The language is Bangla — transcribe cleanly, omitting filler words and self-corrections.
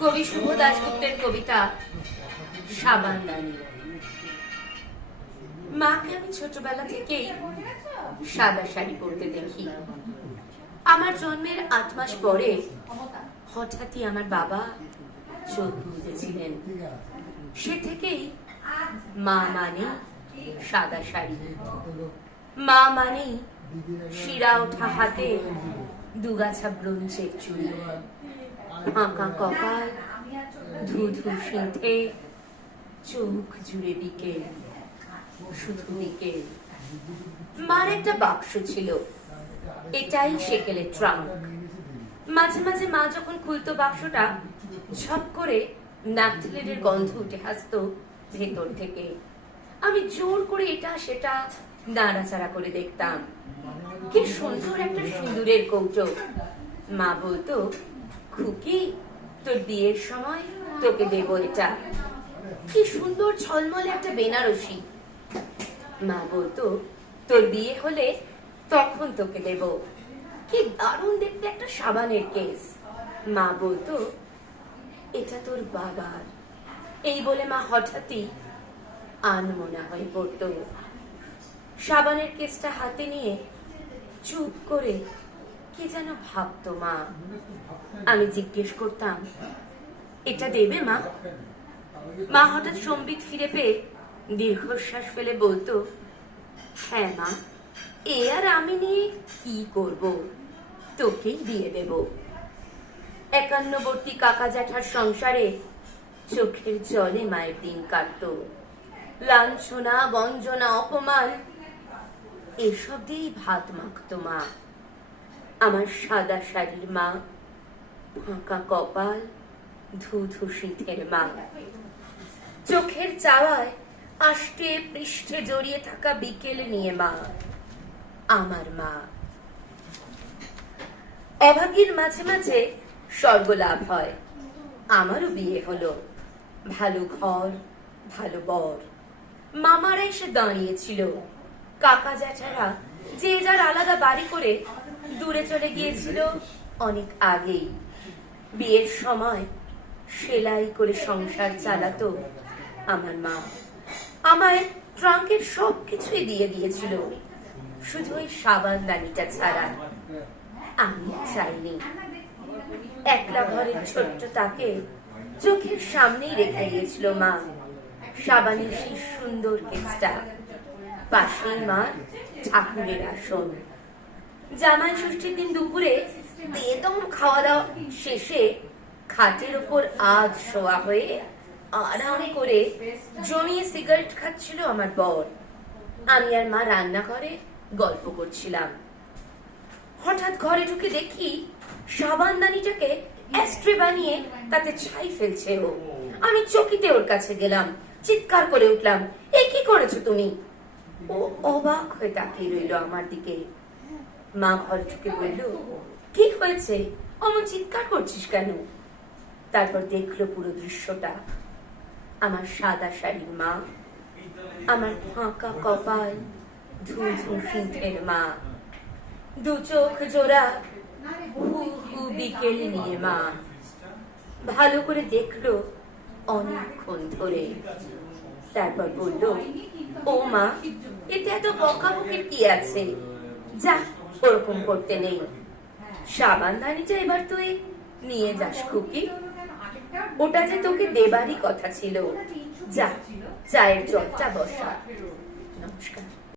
কবি শুভ দাশগুপ্তের কবিতা সাবানদানি। মাকে আমি ছোটবেলা থেকেই সাদা শাড়ি পরতে দেখি। আমার জন্মের 8 মাস পরে হঠাৎই আমার বাবা চোখ বুঝেছিলেন। সে থেকেই মা মানে সাদা শাড়ি, মা মানে শিরা ওঠা হাতে দুগাছা ব্রোঞ্জের চুড়ি, আঁকা কপাল, ধু ধু সিঁথে, চোখ জুড়ে বিকেল, শুধু বিকেল। মার একটা বাক্স ছিল, এটাই সেকেলের ট্রাঙ্ক। মাঝে মাঝে মা যখন খুলতো বাক্সটা, ঝপ করে ন্যাপথলিনের গন্ধ উঠে আসতো ভেতর থেকে। আমি জোর করে এটা সেটা নাড়াচাড়া করে দেখতাম। কি সুন্দর একটা সিঁদুরের কৌটো। মা বলতো, খুকি, তোর বিয়ের সময় তোকে দেব এটা। কি সুন্দর ঝলমলে একটা বেনারসি। মা বলতো, তোর বিয়ে হলে তখন তোকে দেব। কি দারুণ দেখতে একটা সাবানের কেস। মা বলতো, এটা তোর বাবার। এই বলে মা হঠাৎই আনমনা হয়ে পড়তো। সাবানের কেসটা হাতে নিয়ে চুপ করে কি যেন ভাবতো মা। আমি জিজ্ঞেস করতাম, এটা দেবে মা? মা হঠাৎ সম্বিত ফিরে পেয়ে দীর্ঘশ্বাস ফেলে বলতো, হ্যাঁ মা, এ আর আমি নিয়ে কি করব, তোকেই দিয়ে দেব। 51বর্তী কাকা জ্যাঠার সংসারে চোখের জলে মায়ের দিন কাটতো। লাঞ্ছনা, গঞ্জনা, অপমান এসব দিয়েই ভাত মাখতো মা। আমার সাদা শাড়ির মা, ফাঁকা কপাল, ধু ধু সিঁথের মা, চোখের চাওয়ায় আষ্টে পৃষ্ঠে জড়িয়ে থাকা বিকেল নিয়ে মা, আমার মা। অভাগীর মাঝে মাঝে স্বর্গ লাভ হয়। আমারও বিয়ে হলো, ভালো ঘর, ভালো বর। মামারা এসে দাঁড়িয়েছিল। কাকা জ্যাঠারা যে যার আলাদা বাড়ি করে দূরে চলে গিয়েছিল অনেক আগেই। বিয়ের সময় সেলাই করে সংসার চালাতো আমার মা। আমায় ট্রাঙ্কের সবকিছুই দিয়ে দিয়েছিল, শুধু ওই সাবানদানিটা ছাড়া। আমি চাইনি। একলা ঘরের ছোট্ট তাকে চোখের সামনেই রেখে দিয়েছিল মা সাবানের সেই সুন্দর কেসটা। পাশেই মার ঠাকুরের আসন। জামাই ষষ্ঠীর দিন দুপুরে বেদম খাওয়া দাওয়া শেষে খাটের ওপর আধ শোয়া হয়ে আরাম করে জমিয়ে সিগারেট খাচ্ছিল আমার বর। আমি আর মা রান্নাঘরে গল্প করছিলাম। হঠাৎ ঘরে ঢুকে দেখি সাবানদানিটাকে অ্যাস্ট্রে বানিয়ে তাতে ছাই ফেলছে ও। আমি চকিতে ওর কাছে গেলাম, চিৎকার করে উঠলাম, এ কি করেছো তুমি? ও অবাক হয়ে তাকিয়ে রইল আমার দিকে। মা ঘরে ঢুকে বলল, কি হয়েছে, অমন চিৎকার করছিস কেন? তারপর দেখলো পুরো দৃশ্যটা। আমার সাদা শাড়ির মা, আমার ফাঁকা কপাল, ধু ধু সিঁথের মা, দু চোখ জোড়া হু হু বিকেল নিয়ে মা। ভালো করে দেখলো অনেকক্ষণ ধরে। তারপর বলল, ও মা, এতে এত বকাবকির কি আছে? যা, ওরকম করতে নেই। সাবানদানিটা এবার তুই নিয়ে যাস খুকি। ওটা যে তোকে দেবারই কথা ছিল। যা, চায়ের জলটা বসা। নমস্কার।